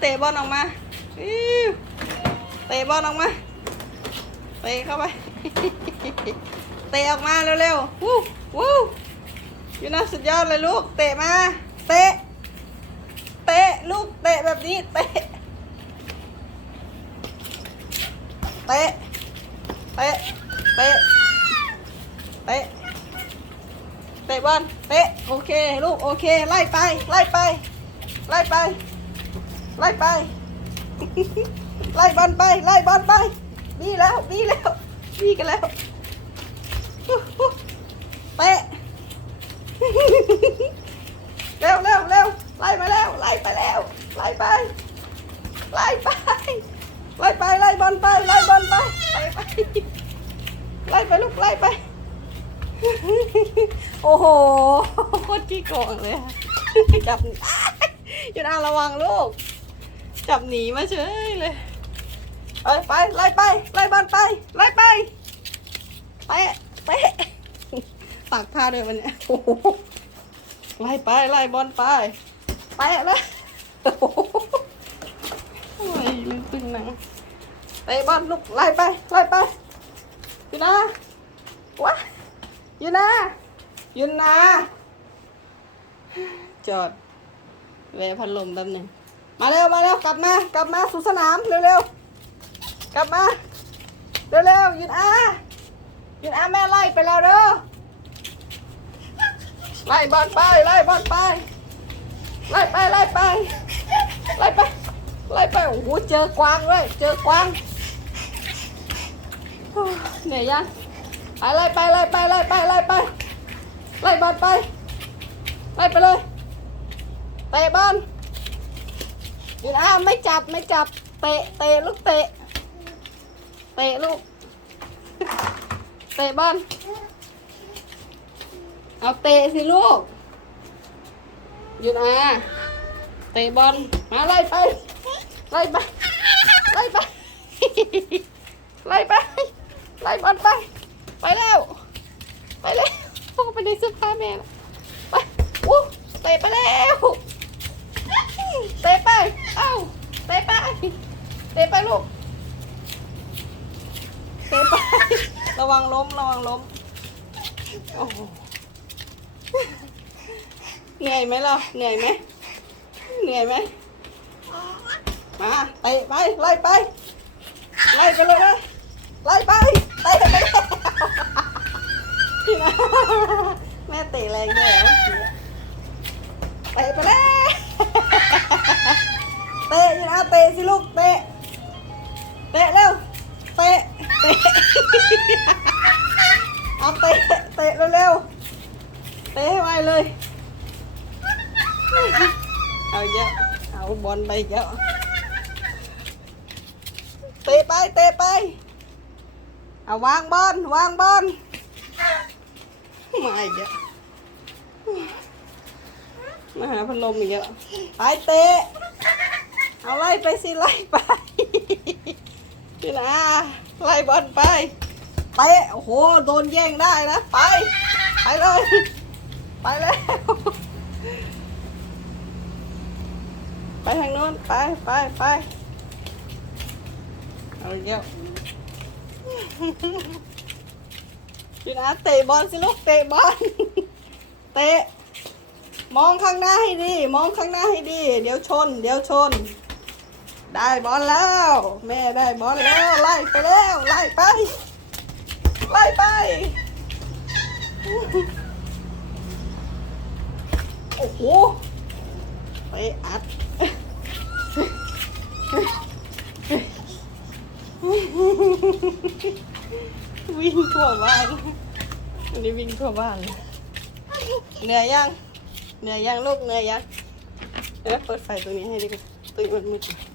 เตะบอลออกมาเตะบอลออกมาเตะเข้าไป เตะออกมาเร็วๆวู้วู้ยู่นะสุดยอดเลยลูก เตะมา เตะ เตะลูกเตะแบบนี้ เตะ เตะ เตะ เตะ เตะ เตะบอล เตะ โอเคลูก โอเค ไล่ไป ไล่ไป ไล่ไป ไล่ไป ไล่บอลไป ไล่บอลไปบีแล้วบีแล้วบีกันแล้วเตะเร็วเร็วเร็วไล่มาแล้ว ไล่ไปแล้ว ไล่ไป ไล่ไป ไล่ไป ไล่บอลไป ไล่บอลไป ไล่ไป ไล่ไปลูก ไล่ไป โอ้โห โคตรขี้โกงเลยจับอยู่น่าระวังลูก จับหนีมาเฉยเลย ไปไปไล่ไปไล่บอลไปไล่ไปเตะเตะตักผ้าด้วยมันเนี่ยโอ้โหไล่ไปไล่บอลไปเตะเลยโอ้โหโอ้ยลืมตึงหนังเตะบอลลูกไล่ไปไล่ไปอยู่นะวะอยู่นะอยู่นะจอดแวะพัดลมแป๊บหนึง มาเร็วมาเร็วกลับมากลับมาสู่สนามเร็วๆกลับมาเร็วๆยืนอายืนอาแม่ไล่ไปแล้วเด้อไล่บอลไปไล่บอลไปไล่ไปไล่ไปไล่ไปไล่ไปโอ้โหเจอกวางด้วยเจอกวางเหนื่อยยังไล่ไปไล่ไปไล่ไปไล่ไปไล่บอลไปไล่ไปเลยเตะบอล ยืนอาไม่จับไม่จับ เตะเตะลูกเตะ เตะลูก เตะบอลเอาเตะสิลูก หยุดอะเตะบอลมาไล่ไปไล่ไปไล่ไปไล่ไปไล่บอลไป ไปแล้ว ไปแล้วพ่อไปในเสื้อผ้าแม่แล้วไปอู้เตะไปแล้ว เตะไป เอ้า เตะไป เตะไปลูก เตะไป ระวังล้มระวังล้ม โอ้โห เหนื่อยไหมเราเหนื่อยไหม เหนื่อยไหม มาเตะไปไล่ไป ไล่ไปเลยนะไล่ไปเตะไปแม่เตะแรงเลยเหรอเตะไปแล้วเตะยังนะเตะสิลูกเตะ เตะเร็ว เตะ เตะ เอาเตะ เตะเร็วๆ เตะให้ไวเลย เอาเยอะ เอาบอลไปเยอะ เตะไป เตะไป เอาวางบอล วางบอลมาอีกเยอะมาหาพัดลมอีกเยอะไปเตะ เอาไล่ไปสิไล่ไป พี่นะไล่บอลไปเตะโอ้โหโดนแย่งได้นะไป ไปเลย ไปแล้วไปทางโน้นไปไปไปเอาอีกแล้วพี่นะเตะบอลสิลูกเตะบอลเตะมองข้างหน้าให้ดี มองข้างหน้าให้ดี เดี๋ยวชน เดี๋ยวชน ได้บอลแล้ว แม่ได้บอลแล้วไล่ไปแล้วไล่ไปไล่ไปโอ้โหไปอัดวิ่งทั่วบ้านวันนี้วิ่งทั่วบ้านเหนื่อยยังเหนื่อยยังลูกเหนื่อยยังเดี๋ยวเปิดไฟตัวนี้ให้ดีกว่าตัวนี้มันมืด